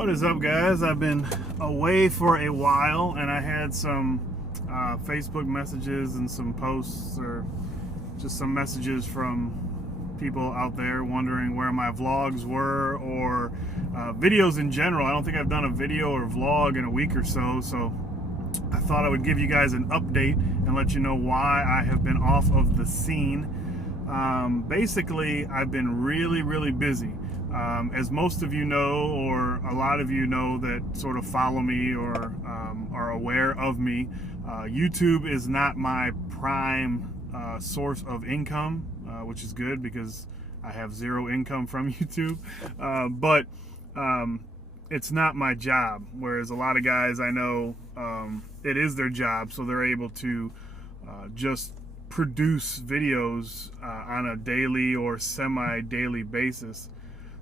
What is up, guys? I've been away for a while, and I had some Facebook messages and some posts, or just some messages from people out there wondering where my vlogs were, or videos in general. I don't think I've done a video or vlog in a week or so, so I thought I would give you guys an update and let you know why I have been off of the scene. Basically, I've been really busy. As most of you know, or a lot of you know that sort of follow me or are aware of me, YouTube is not my prime source of income, which is good because I have zero income from YouTube. But it's not my job, whereas a lot of guys I know, it is their job, so they're able to just produce videos on a daily or semi-daily basis.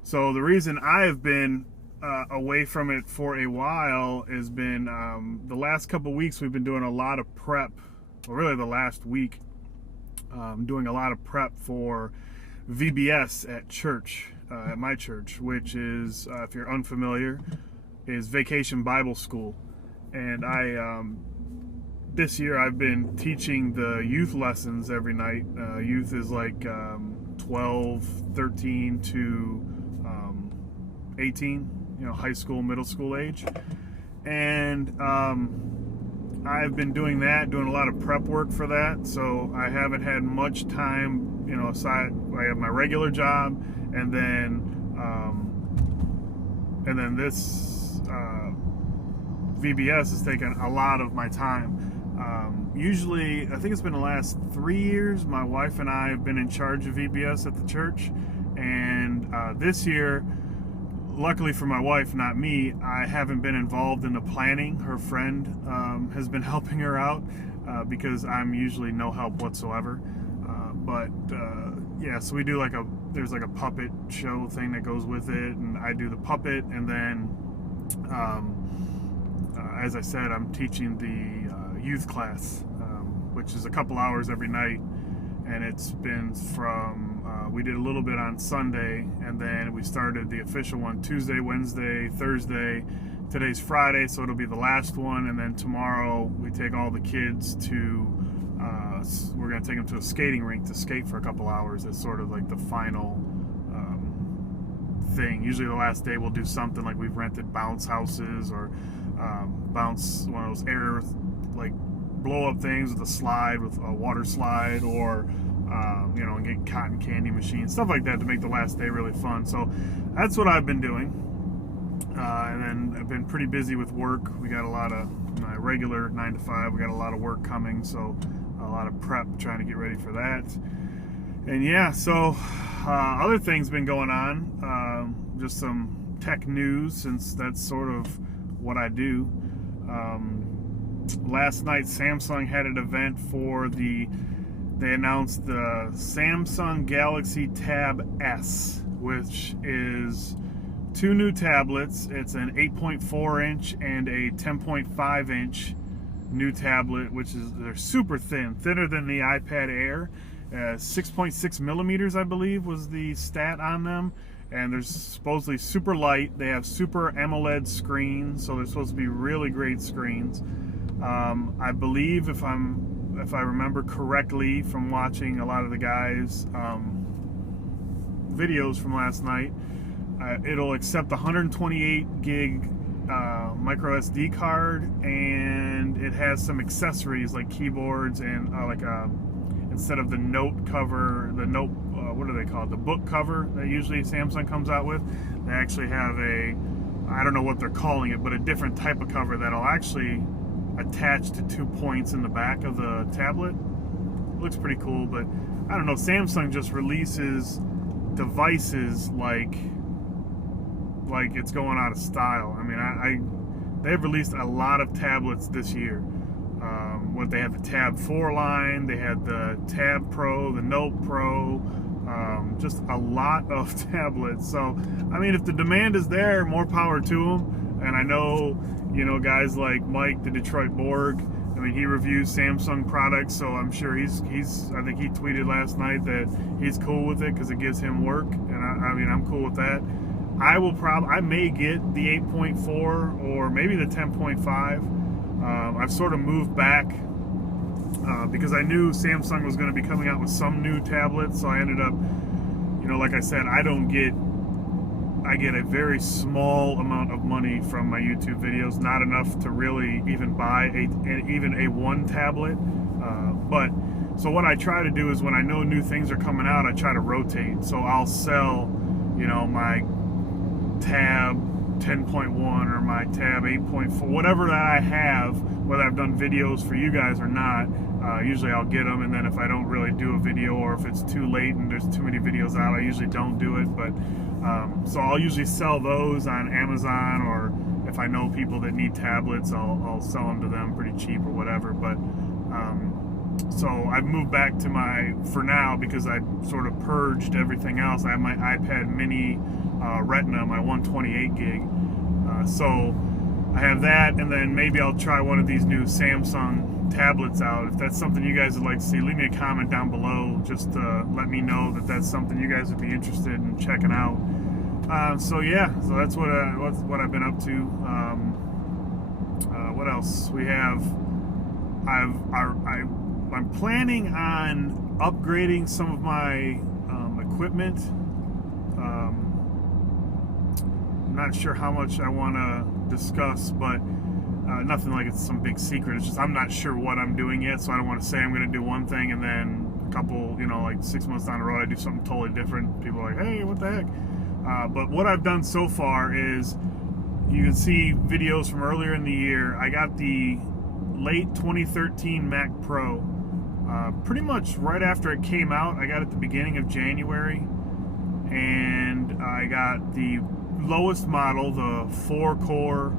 So the reason I have been away from it for a while has been the last couple weeks we've been doing a lot of prep, or really the last week, doing a lot of prep for VBS at church, at my church, which is, if you're unfamiliar, is Vacation Bible School. And this year I've been teaching the youth lessons every night. Youth is like 12, 13 to 18, high school, middle school age. And I've been doing a lot of prep work for that, so I haven't had much time, aside. I have my regular job, and then this VBS has taken a lot of my time. Usually, I think it's been the last 3 years, my wife and I have been in charge of VBS at the church, and this year, luckily for my wife, not me, I haven't been involved in the planning. Her friend has been helping her out because I'm usually no help whatsoever. Yeah, so we do there's like a puppet show thing that goes with it, and I do the puppet, and then as I said, I'm teaching the youth class, which is a couple hours every night, and it's been from we did a little bit on Sunday, and then we started the official one Tuesday, Wednesday, Thursday. Today's Friday, so it'll be the last one, and then tomorrow we take all the kids to we're going to take them to a skating rink to skate for a couple hours. It's sort of like the final thing. Usually the last day we'll do something like we've rented bounce houses, or bounce one of those air blow up things with a slide, with a water slide, or and get cotton candy machines, stuff like that, to make the last day really fun. So that's what I've been doing. And then I've been pretty busy with work. We got a lot of my regular 9 to 5. We got a lot of work coming, so a lot of prep, trying to get ready for that. And yeah, so other things been going on. Just some tech news, since that's sort of what I do. Last night, Samsung had an event for they announced the Samsung Galaxy Tab S, which is 2 new tablets. It's an 8.4 inch and a 10.5 inch new tablet, they're super thin, thinner than the iPad Air. 6.6 millimeters, I believe, was the stat on them. And they're supposedly super light. They have super AMOLED screens, so they're supposed to be really great screens. I believe, if I remember correctly from watching a lot of the guys' videos from last night, it'll accept 128 gig micro SD card, and it has some accessories like keyboards and instead of the note cover, what do they call it? The book cover that usually Samsung comes out with. They actually have I don't know what they're calling it, but a different type of cover that'll actually attach to 2 points in the back of the tablet. It looks pretty cool, but I don't know. Samsung just releases devices like it's going out of style. I mean, they've released a lot of tablets this year. They had the Tab 4 line, they had the Tab Pro, the Note Pro, just a lot of tablets. So, I mean, if the demand is there, more power to them. And I know, guys like Mike, the Detroit Borg, I mean, he reviews Samsung products, so I'm sure I think he tweeted last night that he's cool with it because it gives him work. And I mean, I'm cool with that. I may get the 8.4 or maybe the 10.5. I've sort of moved back because I knew Samsung was going to be coming out with some new tablets, so I ended up, like I said, I get a very small amount of money from my YouTube videos, not enough to really even buy even a one tablet. So what I try to do is when I know new things are coming out, I try to rotate. So I'll sell, my Tab 10.1 or my Tab 8.4, whatever that I have, whether I've done videos for you guys or not. Usually I'll get them, and then if I don't really do a video, or if it's too late and there's too many videos out, I usually don't do it. But so I'll usually sell those on Amazon, or if I know people that need tablets, I'll sell them to them pretty cheap or whatever. But so I've moved back to for now, because I sort of purged everything else. I have my iPad mini Retina, my 128 gig. So I have that, and then maybe I'll try one of these new Samsung tablets out. If that's something you guys would like to see, leave me a comment down below. Just let me know that that's something you guys would be interested in checking out. So yeah, so that's what I've been up to. What else we have? I'm planning on upgrading some of my equipment. I'm not sure how much I want to discuss, but nothing like it's some big secret. It's just I'm not sure what I'm doing yet, so I don't want to say I'm going to do one thing and then a couple, like 6 months down the road I do something totally different. People are like, hey, what the heck? But what I've done so far is, you can see videos from earlier in the year. I got the late 2013 Mac Pro. Pretty much right after it came out. I got it at the beginning of January, and I got the lowest model, the 4-core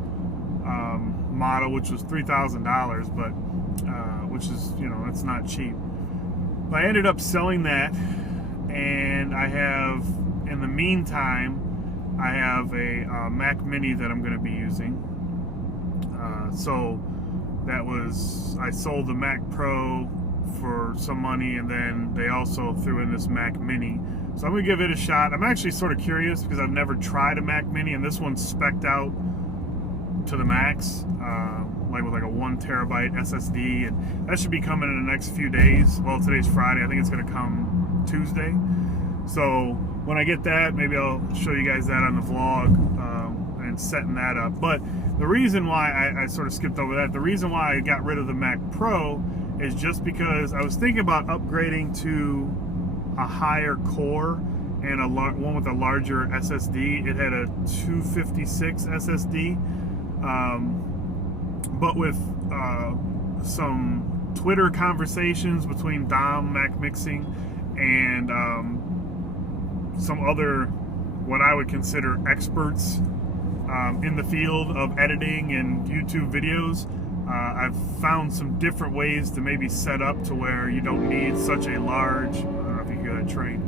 model, which was $3,000, but which is, it's not cheap. But I ended up selling that, and I have, in the meantime, I have a Mac Mini that I'm going to be using. So that was, I sold the Mac Pro for some money, and then they also threw in this Mac Mini. So I'm going to give it a shot. I'm actually sort of curious because I've never tried a Mac Mini, and this one's spec'd out to the max, like with like a 1 terabyte SSD, and that should be coming in the next few days. Well, today's Friday. I think it's going to come Tuesday. So when I get that, maybe I'll show you guys that on the vlog, and setting that up. But the reason why I sort of skipped over that, the reason why I got rid of the Mac Pro is just because I was thinking about upgrading to a higher core and one with a larger SSD. It had a 256 SSD, but with some Twitter conversations between Dom, Mac Mixing, and some other, what I would consider experts in the field of editing and YouTube videos, I've found some different ways to maybe set up to where you don't need such a large, I don't know if you can hear that train,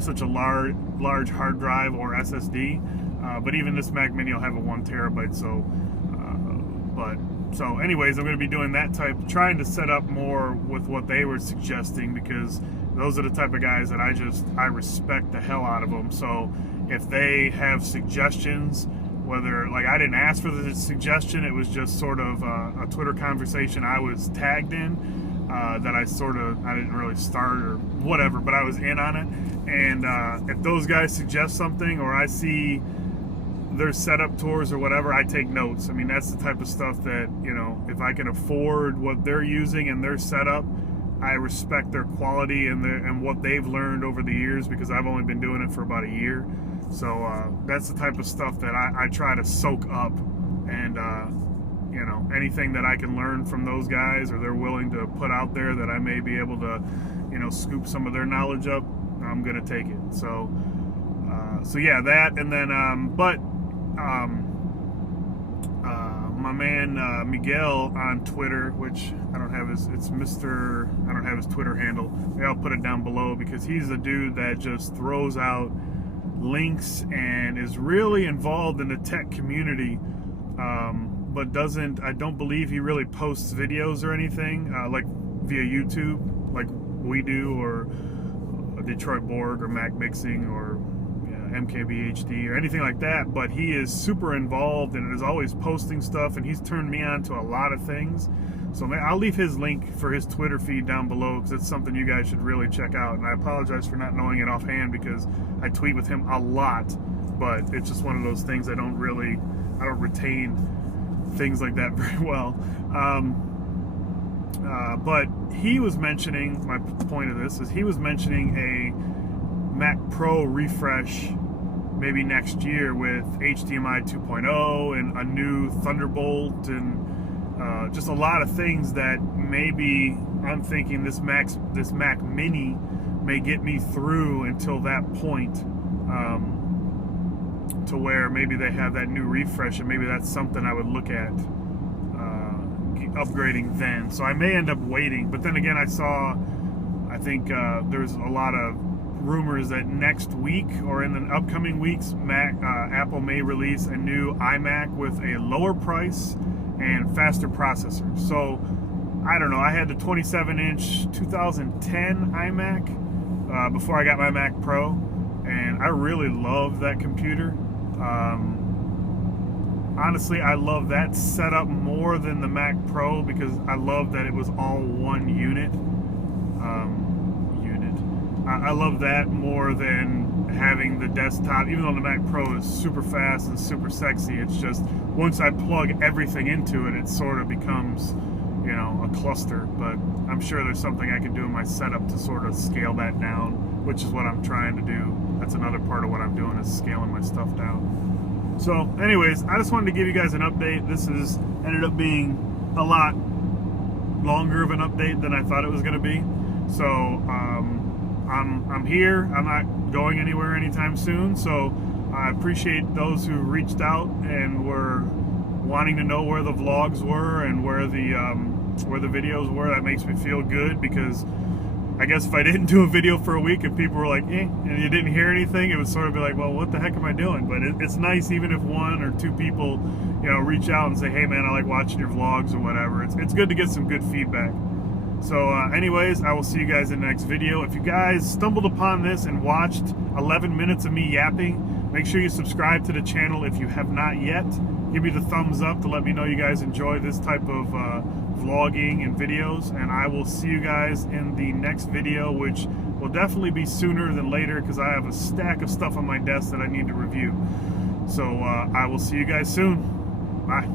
such a large hard drive or SSD. But even this Mac Mini will have a 1 terabyte. So anyways, I'm going to be doing that type, trying to set up more with what they were suggesting, because those are the type of guys that I respect the hell out of them. So if they have suggestions, whether, like, I didn't ask for the suggestion, it was just sort of a Twitter conversation I was tagged in, that I didn't really start or whatever, but I was in on it. And if those guys suggest something, or I see their setup tours or whatever, I take notes. I mean, that's the type of stuff that, if I can afford what they're using and their setup, I respect their quality and what they've learned over the years, because I've only been doing it for about a year. So that's the type of stuff that I try to soak up, and anything that I can learn from those guys, or they're willing to put out there that I may be able to, scoop some of their knowledge up, I'm gonna take it. So yeah, that, and then my man Miguel on Twitter, which I don't have his Twitter handle. Maybe I'll put it down below, because he's a dude that just throws out links and is really involved in the tech community, but I don't believe he really posts videos or anything, like via YouTube, like we do, or Detroit Borg, or Mac Mixing, or MKBHD or anything like that, but he is super involved and is always posting stuff, and he's turned me on to a lot of things. So I'll leave his link for his Twitter feed down below, because it's something you guys should really check out. And I apologize for not knowing it offhand, because I tweet with him a lot, but it's just one of those things I don't retain things like that very well. But he was mentioning, my point of this is he was mentioning a Mac Pro refresh maybe next year with HDMI 2.0 and a new Thunderbolt and just a lot of things that maybe I'm thinking this Mac Mini may get me through until that point, to where maybe they have that new refresh, and maybe that's something I would look at upgrading then. So I may end up waiting, but then again, I think there's a lot of rumors that next week or in the upcoming weeks, Apple may release a new iMac with a lower price and faster processor. So I don't know, I had the 27-inch 2010 iMac before I got my Mac Pro, and I really love that computer. Honestly, I love that setup more than the Mac Pro, because I love that it was all one unit. I love that more than having the desktop. Even though the Mac Pro is super fast and super sexy, it's just once I plug everything into it, it sort of becomes, you know, a cluster. But I'm sure there's something I can do in my setup to sort of scale that down, which is what I'm trying to do. That's another part of what I'm doing, is scaling my stuff down. So anyways, I just wanted to give you guys an update. This has ended up being a lot longer of an update than I thought it was going to be. So I'm here. I'm not going anywhere anytime soon. So I appreciate those who reached out and were wanting to know where the vlogs were and where the videos were. That makes me feel good, because I guess if I didn't do a video for a week and people were like, eh, and you didn't hear anything, it would sort of be like, well, what the heck am I doing? But it's nice even if one or two people, you know, reach out and say, hey man, I like watching your vlogs or whatever. It's good to get some good feedback. So anyways, I will see you guys in the next video. If you guys stumbled upon this and watched 11 minutes of me yapping, make sure you subscribe to the channel if you have not yet. Give me the thumbs up to let me know you guys enjoy this type of vlogging and videos, and I will see you guys in the next video, which will definitely be sooner than later, because I have a stack of stuff on my desk that I need to review. So I will see you guys soon. Bye.